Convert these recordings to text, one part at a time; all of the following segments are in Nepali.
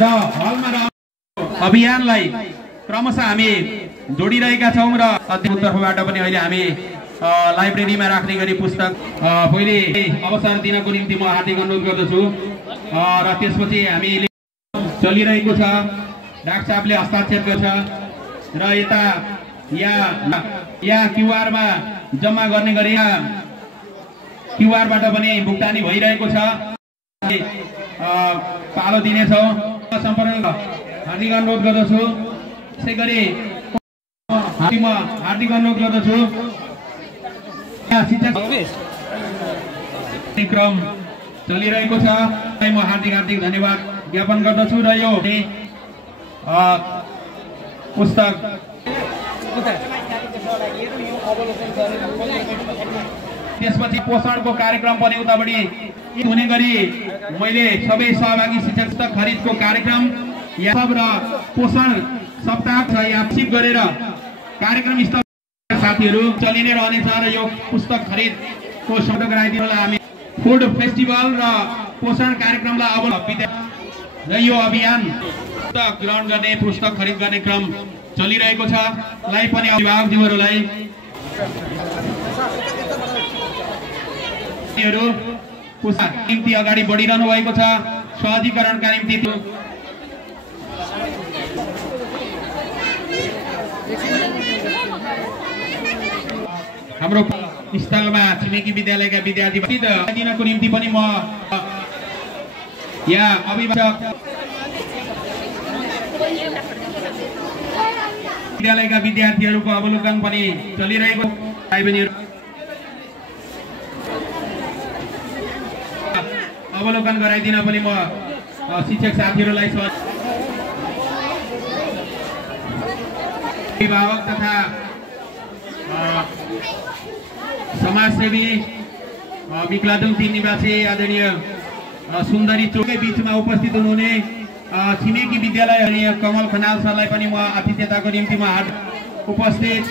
र हलमा अभियानलाई क्रमशः हामी जोडिरहेका छौं र अध्ययनको तर्फबाट पनि अहिले हामी लाइब्रेरीमा राख्ने गरी पुस्तक पहिले अवसर दिनको निम्ति म हार्दिक अनुरोध गर्दछु र त्यसपछि हामी चलिरहेको छ। डाक्टर साहबले हस्ताक्षर गर्छ र यता यहाँ क्यूआरमा जम्मा गर्ने गरी क्यूआरबाट पनि भुक्तानी भइरहेको छ। पालो दिनेछौँ। सम्पर्क हार्दिक अनुरोध गर्दछु। त्यसै गरी हार्दिक अनुरोध गर्दछु क्रम चलिरहेको छ। म हार्दिक धन्यवाद ज्ञापन गर्दछु र यो पुस्तक त्यसपछि पोषणको कार्यक्रम पनि उतापटि हुने गरी मैले सबै सहभागी शिक्षक खरिदको कार्यक्रम सब र पोषण सप्ताह यापसिप गरेर कार्यक्रम साथीहरू चलि नै रहनेछ र यो पुस्तक खरिदको शब्द गराइदिनुलाई हामी फुड फेस्टिभल र पोषण कार्यक्रमलाई अब र यो अभियान पुस्तक ग्रहण गर्ने पुस्तक खरिद गर्ने क्रम चलिरहेको छ। लाई पनि अभिभावकज्यूहरूलाई निम्ति अगाडि बढिरहनु भएको छ। सहजीकरणका निम्ति हाम्रो स्थलमा छिमेकी विद्यालयका विद्यार्थी दिनको निम्ति पनि म यहाँ अभिभावक विद्यालयका विद्यार्थीहरूको अवलोकन पनि चलिरहेको अवलोकन गराइदिन पनि म शिक्षक साथीहरूलाई अभिभावक तथा समाजसेवी विकलादुङ 3 निवासी आदरणीय सुन्दरी चोकै बीचमा उपस्थित हुनुहुने छिमेकी विद्यालय कमल खनाल सरलाई पनि म आतिथ्यताको निम्ति म उपस्थित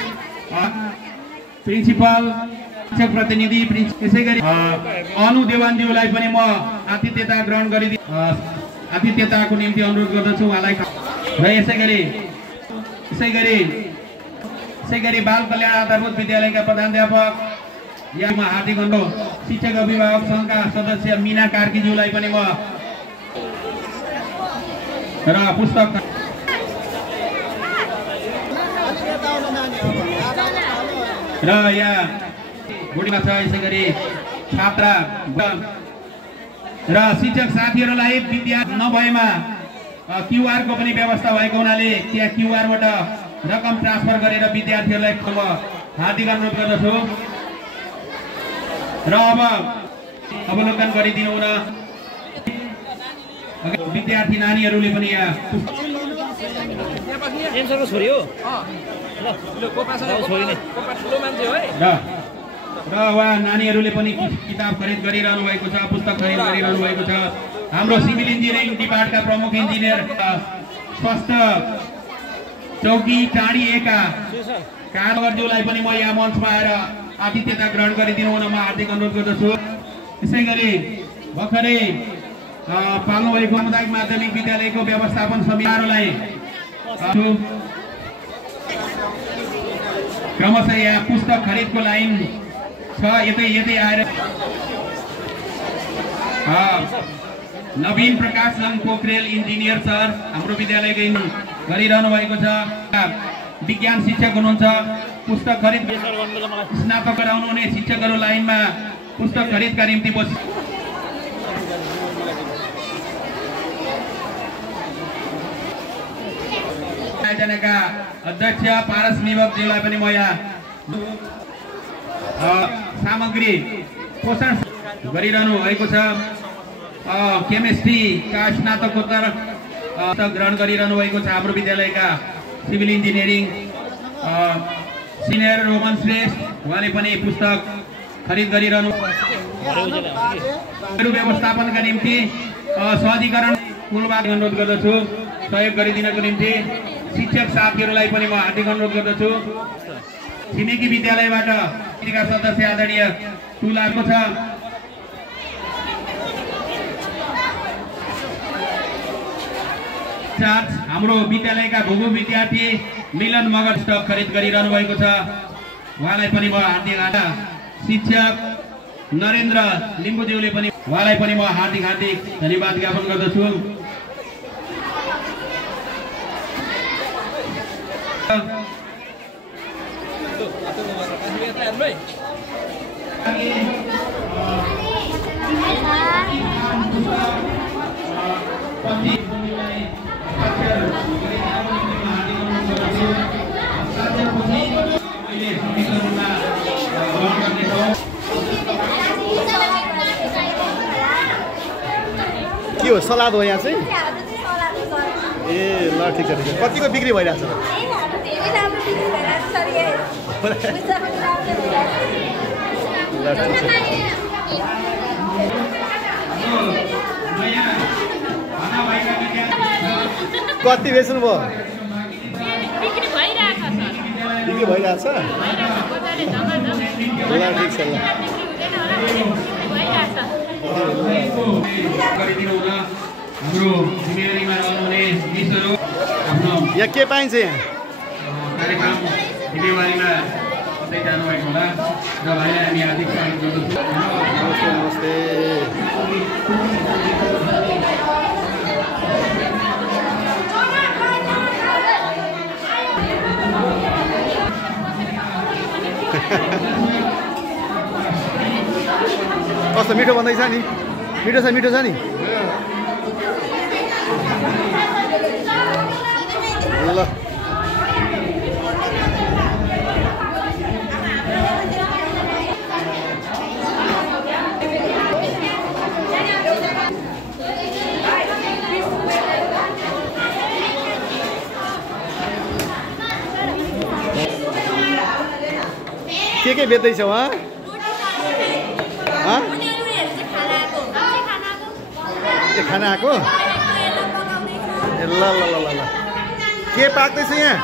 प्रिन्सिपल शिक्षक प्रतिनिधि त्यसै गरी अनु देवानज्यूलाई पनि म आतिथ्यता ग्रहण गरी आतिथ्यताको निम्ति अनुरोध गर्दछु उहाँलाई र यसै गरी बाल कल्याण आधारभूत विद्यालयका प्रधानाध्यापक यहाँ हार्दिक अनुरोध शिक्षक अभिभावक संघका सदस्य मीना कार्कीज्यूलाई पनि म र पुस्तक र यहाँ बुढीमा छ। यसै गरी छात्रा र शिक्षक साथीहरूलाई विद्या नभएमा क्यूआर को पनि व्यवस्था भएको हुनाले त्यहाँ क्यूआरबाट रकम ट्रान्सफर गरेर विद्यार्थीहरूलाई हार्दिक अनुरोध गर्दछु र अब अवलोकन गरिदिनु न विद्यार्थी नानीहरूले पनि यहाँ र उहाँ नानीहरूले पनि किताब खरिद गरिरहनु भएको छ, पुस्तक खरिद गरिरहनु भएको छ। हाम्रो सिभिल इन्जिनियरिङ डिपार्टमेन्टका प्रमुख इन्जिनियर स्वास्थ्य चौकी टाढी एका कारवारज्यूलाई पनि म यहाँ मञ्चमा आएर आतिथ्यता ग्रहण गरिदिनु हुन म हार्दिक अनुरोध गर्दछु। त्यसै गरी भर्खरै पाल्नु भएको सामुदायिक माध्यमिक विद्यालयको व्यवस्थापन समितिहरूलाई क्रमशः यहाँ पुस्तक खरिदको लाइन छ। यतै आएर नवीन प्रकाश लङ पोखरेल इन्जिनियर सर हाम्रो विद्यालयको गरिरहनु भएको छ। विज्ञान शिक्षक हुनुहुन्छ। पुस्तक खरिद स्नातक गराउनु हुने शिक्षकहरू लाइनमा पुस्तक खरिदका निम्ति आयोजनाका अध्यक्ष पारस निवकज्यूलाई पनि म यहाँ सामग्री पोषण गरिरहनु भएको छ। केमिस्ट्रीका स्नातकोत्तर ग्रहण गरिरहनु भएको छ। हाम्रो विद्यालयका civil engineering senior Roman Shrestha उहाँले पनि पुस्तक खरिद गरिरहनु व्यवस्थापनका निम्ति सहजीकरण कुलबाट अनुरोध गर्दछु सहयोग गरिदिनको निम्ति। शिक्षक साथीहरूलाई पनि म हार्दिक अनुरोध गर्दछु। छिमेकी विद्यालयबाट सदस्य आदरणीय टुलाको छ। इन्चार्ज हाम्रो विद्यालयका भूगो विद्यार्थी मिलन मगर स्टक खरिद गरिरहनु भएको छ। उहाँलाई पनि म हार्दिक शिक्षक नरेन्द्र लिम्बुज्यूले पनि उहाँलाई पनि म हार्दिक धन्यवाद ज्ञापन गर्दछु। के हो सलाद हो यहाँ चाहिँ? ए ल ठिक छ ठिक छ। कतिको बिक्री भइरहेछ? कति बेच्नु भयो? बिक्री भइरहेछ। ल ठिक छ ल। यहाँ के पाइन्छ? यहाँ कार्यक्रम जिम्मेवारीमा कतै जानुभएको होला र भाइलाई हामी हार्दिक स्वागत गर्दछौँ। नमस्ते। कस्तो मिठो बन्दैछ नि? मिठो छ नि? ल के बेच्दैछौ? खाना आएको? ए ल ल ल ल के पाक्दैछ यहाँ?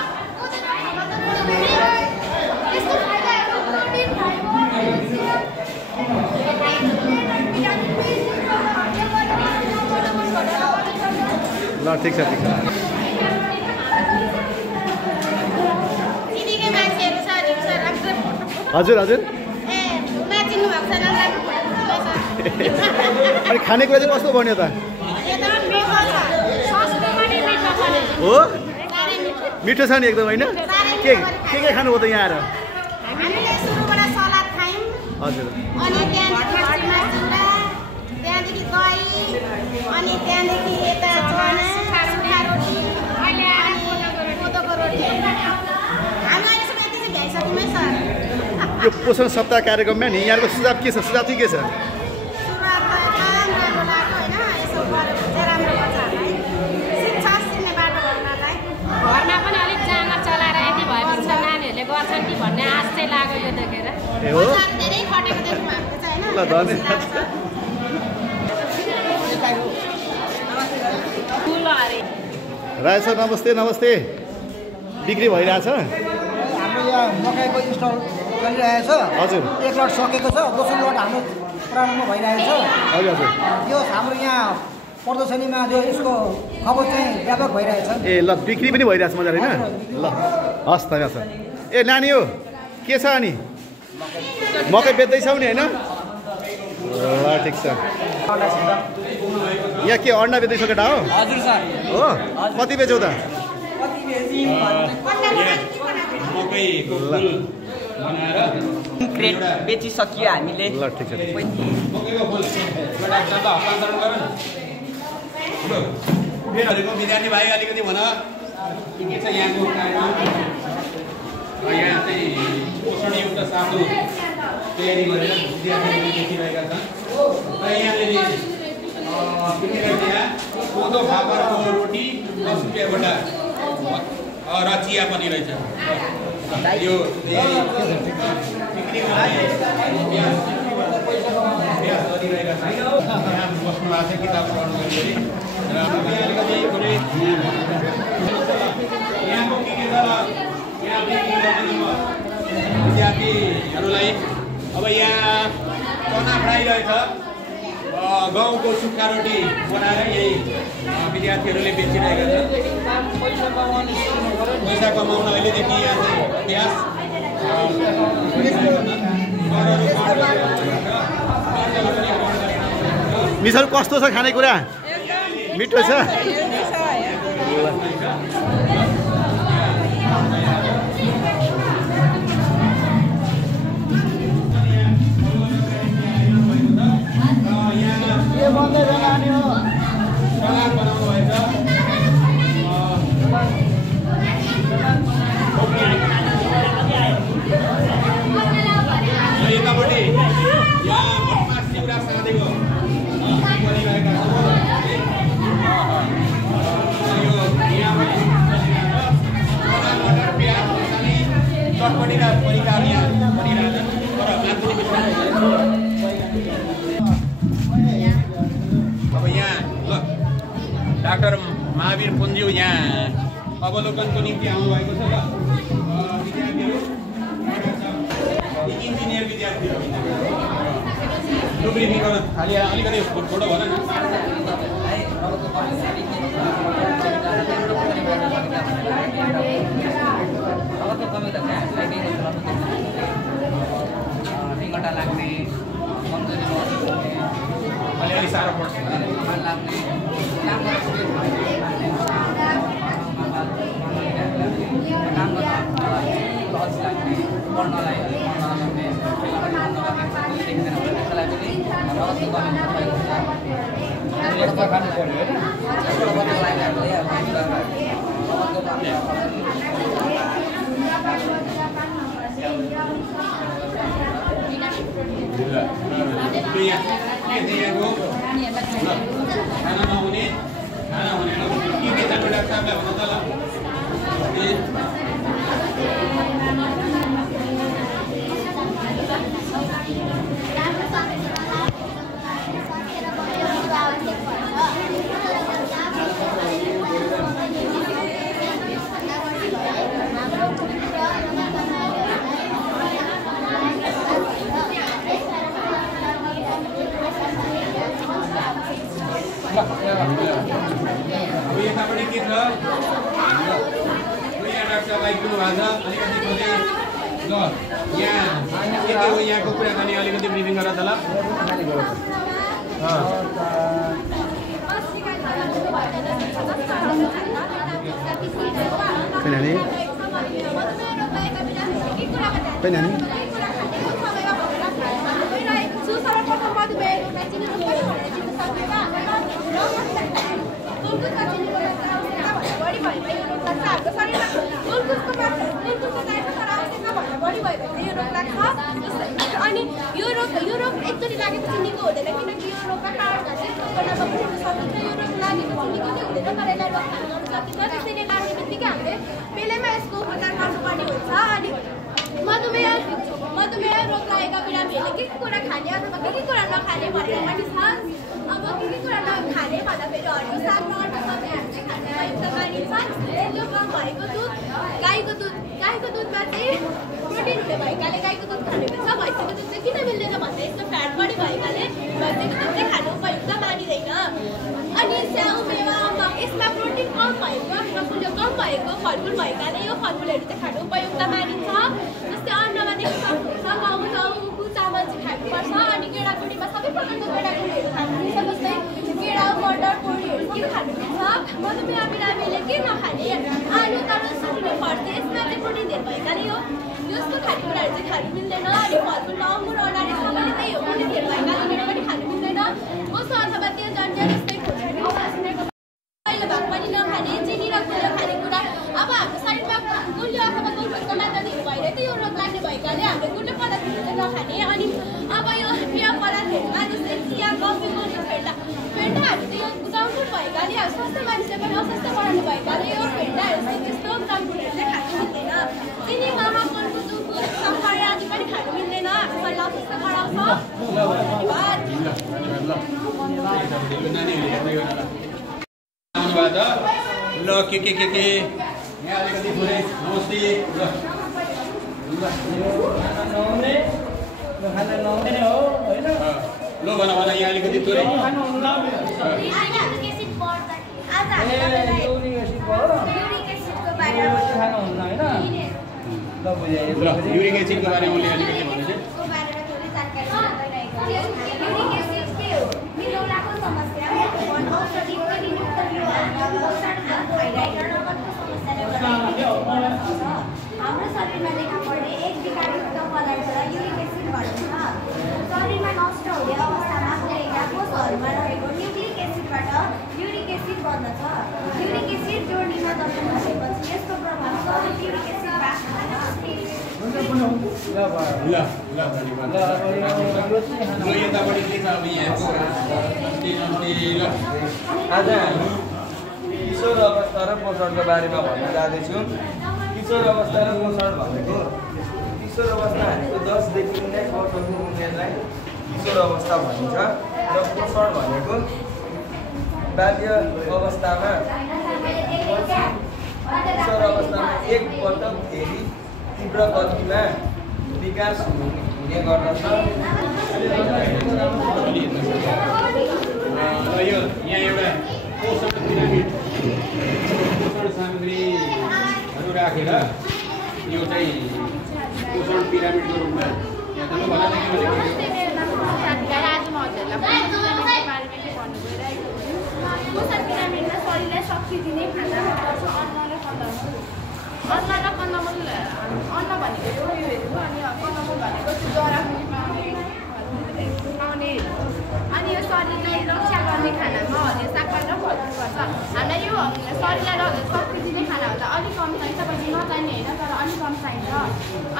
ल ठिक छ ठिक छ। हजुर हजुर। अनि खानेकुरा चाहिँ कस्तो बन्यो त? हो मिठो छ नि एकदम होइन? के खानुभयो त यहाँ आएर? हजुर। यो पोषण सप्ताह कार्यक्रममा नि यहाँको सुझाव के छ? सुझाव चाहिँ के छ? घरमा पनि अलिक जाँगर चलाएर यति भएपछि नानीहरूले गर्छन् कि भन्ने आश चाहिँ लाग्यो यो देखेर। धेरै खटेको देख्नु भएको छ होइन? ल धन्यवाद। राय सर नमस्ते। नमस्ते। बिक्री भइरहेछ? हाम्रो यहाँ मकैको स्टल चलिरहेछ। हजुर। एक लट सकेको छ, दोस्रो लट हाम्रो प्रारम्भ भइरहेछ। हजुर हजुर। यो हाम्रो यहाँ प्रदर्शनीमा जो यसको खबर चाहिँ व्यापक भइरहेछ। ए ल बिक्री पनि भइरहेछ मजाले होइन? ल हस् धन्यवाद सर। ए नानी हो के छ अनि? मकै बेच्दैछौ नि होइन? ल ठिक छ। यहाँ के अन्डा बेच्दैछौ केटा हो? हजुर सर। हो कति बेच्यौ त? क्रेट बेचिसकियो हामीले। ल ठिक छ। विद्यार्थी भाइ अलिकति भन के छ यहाँको कार्यक्रम? यहाँ चाहिँ पोषणयुक्त सातु तयारी गरेर विद्यार्थीहरूले देखिरहेका छन् र यहाँले कोदो फापरको रोटी 10 रुपियाँबाट र चिया पनि रहेछ। यो बिक्री गरिरहेका छन्। यहाँ बस्नु भएको छ किताब पढ्नु गरी र अलिकति कुनै यहाँको के छ यहाँ विद्यार्थीहरूलाई अब यहाँ चना फ्राई रहेछ गाउँको सुक्खा रोटी बनाएर यही विद्यार्थीहरूले बेचिरहेका छन्। पैसा कमाउन अहिलेदेखि यहाँ चाहिँ अभ्यास मिसहरू कस्तो छ खानेकुरा? मिठो छ? डाक्टर महावीर पुन्ज्यू यहाँ अवलोकनको निम्ति आउनुभएको छ। विद्यार्थीहरू इन्जिनियर विद्यार्थीहरू ब्रिफिङ गर्न थाले। अलिकति फोटो भन न। अलिअलि साह्रो पर्छ। खाना नहुने खाना हुने के छ डाक्टर साहबलाई भन त ल। अब यतापट्टि के छ? यहाँ डाक्टर साहब आइपुग्नु भएको छ। अलिकति खोजे ल यहाँ के हो यहाँको कुराकानी अलिकति ब्रिफिङ गर त ल। अनि यो रोग एकचोटि लागेपछि निको हुँदैन, किनकि यो रोगका कारणहरू चाहिँ कोरोनामा पनि हुन सकिन्छ। यो रोग लागेपछि निको चाहिँ हुँदैन, तर यसलाई रोकथाम गर्न सकिन्छ। त्यसैले लाग्ने बित्तिकै हामीले बेलैमा यसको उपचार गर्नुपर्ने हुन्छ। अनि मधुमेह रोग लागेका बिरामीहरूले के कुरा खाने अथवा के कुरा नखाने भनेर पनि छ। अब के कुरा नखाने भन्दाखेरि हरियो साग नर्ना सब्जीहरू चाहिँ खाने प्रयुक्त गरिन्छ। यो कम भएको दुध गाईको दुधमा चाहिँ प्रोटिन हुने भएकाले गाईको दुध खानु मिल्छ। भैँसीको दुध चाहिँ किन मिल्दैन भन्दा यसको फ्याट बढी भएकाले भैँसीको दुध चाहिँ खानु उपयुक्त मानिँदैन। अनि स्याउ मेवा यसमा प्रोटिन कम भएको अथवा मूल्य कम भएको फलफुल भएकाले यो फलफुलहरू चाहिँ खानु उपयुक्त मानिन्छ। जस्तै अन्नमा देख्न सक्नुहुन्छ गहुँ उखु चामल चाहिँ खानुपर्छ। अनि गेडागुडीमा सबै प्रकारको गेडागुडीहरू खानु मिल्छ। जस्तै केरा मटर पोडीहरू के खानु मिल्छ। मधुमेह बिरामीले के नखाने? आलु तरुल सुटिने पर्छ। यसमा चाहिँ प्रोटिन धेरै भएकाले यसको खानेकुराहरू चाहिँ खानु मिल्दैन। अनि फलफुल अङ्गुर अनारी सबैले त्यही हो, प्रोटिन धेरै भएकाले गेडा पनि खानु मिल्दैन। मोसो अथवा तेल जन्य जस्तै अहिले भात पनि नखाने, चिनी र गुलियो खानेकुरा। अब हाम्रो शरीरमा गुलियो अथवा गुल्कोजको मात्रा धेरै भएर त्यो रोग लाग्ने भएकाले हामीले गुलियो पदार्थहरू चाहिँ नखाने। अनि अब यो पेय पदार्थहरूमा जस्तै चिया कफी गोली फेन्टाहरू चाहिँ यो गाउँकुट भएकाले स्वास्थ्य मानिसले पनि अस्वस्थ बनाउने भएकाले यो फेन्टाहरू चाहिँ त्यस्तो गाउँकुटहरू चाहिँ खानु मिल्दैन। चिनी महाकोलको दुधको सफर आदि पनि खानु मिल्दैन। हाम्रो शरीर अस्वस्थ गराउँछ। ल के यहाँ अलिकति थोरै नमस्ते। ल लो भन भन यहाँ अलिकति थोरै ल युरिक एसिडको बारेमा उसले अलिकति भन्नु हाम्रो शरीरमा देखा पर्ने एक विकारयुक्त पदार्थलाई युरिक एसिड भनिन्छ। शरीरमा नष्ट हुने अवस्थामा पुगेका कोषहरूमा रहेको न्युक्लिक एसिडबाट युरिक एसिड बन्दछ। युरिक एसिड जोड्नीमा दर्शन भएपछि यसको प्रभाव सबै युरिक एसिड आज किशोर अवस्था र पोषणको बारेमा भन्न जाँदैछु। किशोर अवस्था र पोषण भनेको किशोर अवस्था भनेको 10 देखि 19 वर्षको उमेरलाई किशोर अवस्था भनिन्छ र पोषण भनेको बाल्य अवस्थामा किशोर अवस्थामा एक पटक फेरि तीव्र गतिमा विकास हुने गर्दछ। यो यहाँ एउटा पोषण पिरामिड पोषण सामग्रीहरू राखेर यो चाहिँ पोषण पिरामिडको रूपमा यहाँ त पोषण पिरामिडमा शरीरलाई शक्ति दिने खाना पर्छ अन्न र कन्दमूल। अन्न र कन्दमूल अन्न भनेको उयोहरू अनि कन्दमूल भनेको जरा खुवाउने अनि यो शरीरलाई रक्षा गर्ने खानामा हरियो सागपात र फलफुल पर्छ। हामीलाई यो शरीरलाई शक्ति दिने खाना भन्दा अलिक कम चाहिन्छ, पछि नचाहिने होइन तर अलिक कम चाहिन्छ।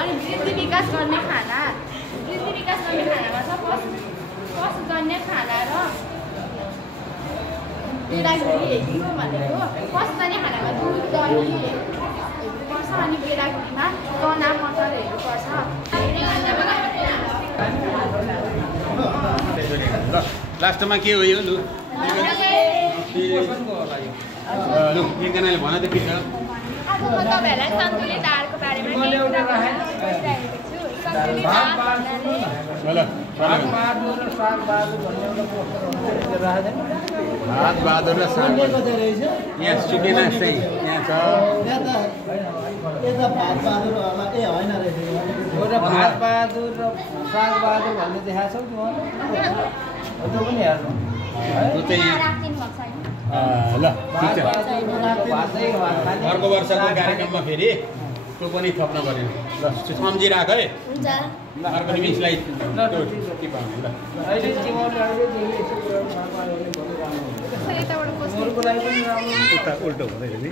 अनि वृद्धि विकास गर्ने खानामा छ पशुजन्य खाना र बेडागुडीहरू भनेको पशुजन्य खानामा दुध दही पर्छ अनि बेडागुडीमा चना मटरहरू पर्छ। लास्टमा के हो यो लु एकजनाले भन त पिर्छ। अब म तपाईँहरूलाई सन्तुलित आहारको बारेमा केही कुरा भन्न गइरहेको छु। सन्तुलित आहार भन्नाले भात बहादुर र साग यहाँ सुकेना चाहिँ यहाँ छ भात बहादुर र साग बहादुर भन्ने देखाएको छौ त्यो पनि हेर्नु राखिदिनु भएको छैन। ल अर्को वर्षको कार्यक्रममा फेरि त्यो पनि थप्न पर्यो ल सम्झिराख है। अर्को निमिषलाई उल्टो हुँदैन नि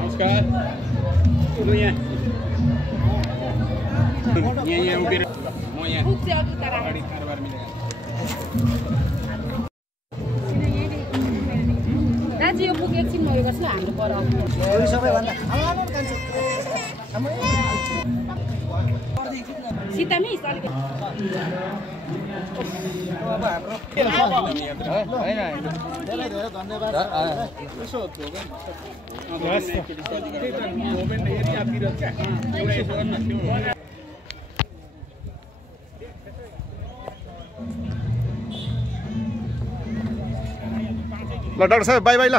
नमस्कार लु यहाँ उभिएर म यहाँ अगाडि कारोबार मिलेर दाजु यो बुक एकछिन म यो गर्छु हाम्रो पर सीता मिस ल डाक्टर साहब बाई बाई ल।